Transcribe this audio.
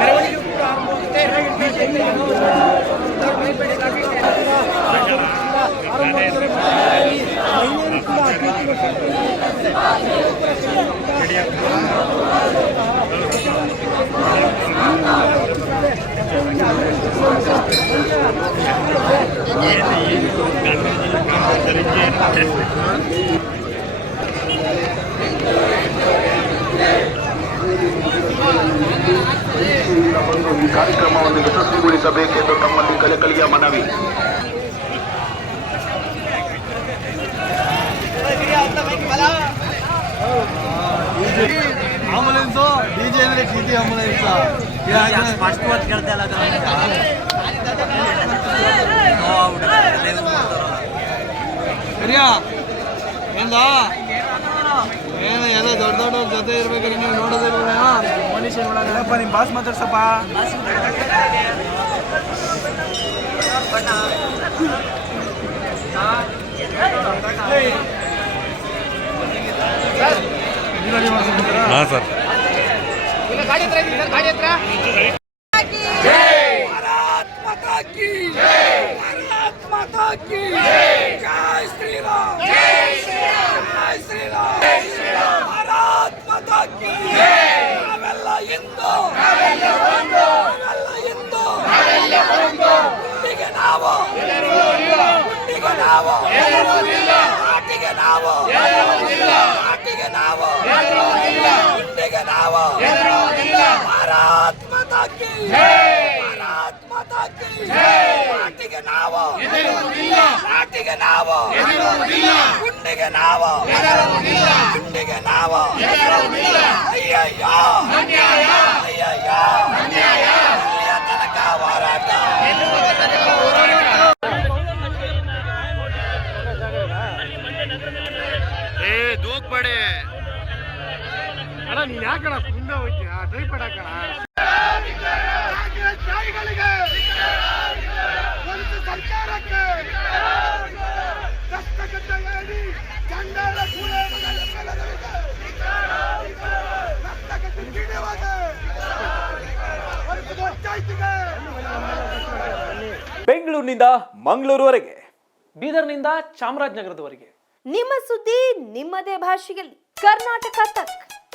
ಮೆರವಣಿಗೆ ಕೂಡ ಆರಂಭವಾಗುತ್ತೆ. ಈ ಕಾರ್ಯಕ್ರಮವನ್ನು ಯಶಸ್ವಿಗೊಳಿಸಬೇಕೆಂದು ತಮ್ಮಲ್ಲಿ ಕಳಕಳಿಯ ಮನವಿ. ಆಂಬುಲೆನ್ಸ್ ಡಿಜೆ ಅಂದ್ರೆ ಟಿಟಿ ಆಂಬುಲೆನ್ಸ್ ಸ್ಪಷ್ಟವಾಗಿ ಕೇಳ್ತಾ ಇಲ್ಲ ಏನು ಎಲ್ಲ ದೊಡ್ಡ ದೊಡ್ಡ ಜೊತೆ ಇರ್ಬೇಕಾದ್ರೆ ನೀವು ನೋಡೋದಿಲ್ಲ ಮನುಷ್ಯ ನೋಡೋದಪ್ಪ ನಿಮ್ಮ ಬಾಸ್ ಮಾತಾಡ್ಸಪ್ಪ. ಹಾಂ ಸರ್. ಗಾಡಿ ಹತ್ರ ಗಾಡಿ ಹತ್ರ ಭಾರತ್ ಮಾತಾ ಕಿ ಜೈ, ಭಾರತ್ ಮಾತಾ ಕಿ ಜೈ ಶ್ರೀರಾಮ್, ಜೈ ಶ್ರೀರಾಮ್, ಜೈ ಶ್ರೀರಾಮ್, ಜೈ ಶ್ರೀರಾಮ್, ಭಾರತ್ ಮಾತಾ ಕಿ ನಾವೆಲ್ಲ ಹಿಂದೂ, ನಾವೆಲ್ಲ ಒಂದು, ನಾವೆಲ್ಲ ಹಿಂದೂ, ನಾವೆಲ್ಲ ಒಂದು, ಗುಂಡಿಗೆ ನಾವು ಗುಂಡಿಗೆ ನಾವು ಆಟಿಗೆ ನಾವು ಆಟಿಗೆ ನಾವು ಗುಂಡಿಗೆ ನಾವು ಭಾರತ್ ಮಾತಾ ಕಿ ಭಾರತ್ ಮಾತಾ ಕಿ ಆಟಿಗೆ ನಾವು ಆಟಿಗೆ ನಾವು ಗುಂಡಿಗೆ ನಾವು ಗುಂಡಿಗೆ ನಾವು ಅಯ್ಯಯ್ಯೋ ಅಯ್ಯಯ್ಯೋ ಎಲ್ಲಿಯ ತನಕ ಹೋರಾಟ. ದೂಕ್ಬೇಡಿ ಅಲ್ಲ ನೀನ್ ಯಾಕಣ ಮುಂದೆ ಹೋಗ್ತೀಯ ಟೈಪಡ್ ಹಾಕಣ. ಸರ್ಕಾರಕ್ಕೆ ಬೆಂಗಳೂರಿನಿಂದ ಮಂಗಳೂರುವರೆಗೆ, ಬೀದರ್ನಿಂದ ಚಾಮರಾಜನಗರದವರೆಗೆ ನಿಮ್ಮ ಸುದ್ದಿ ನಿಮ್ಮದೇ ಭಾಷೆಯಲ್ಲಿ ಕರ್ನಾಟಕ ತಕ್.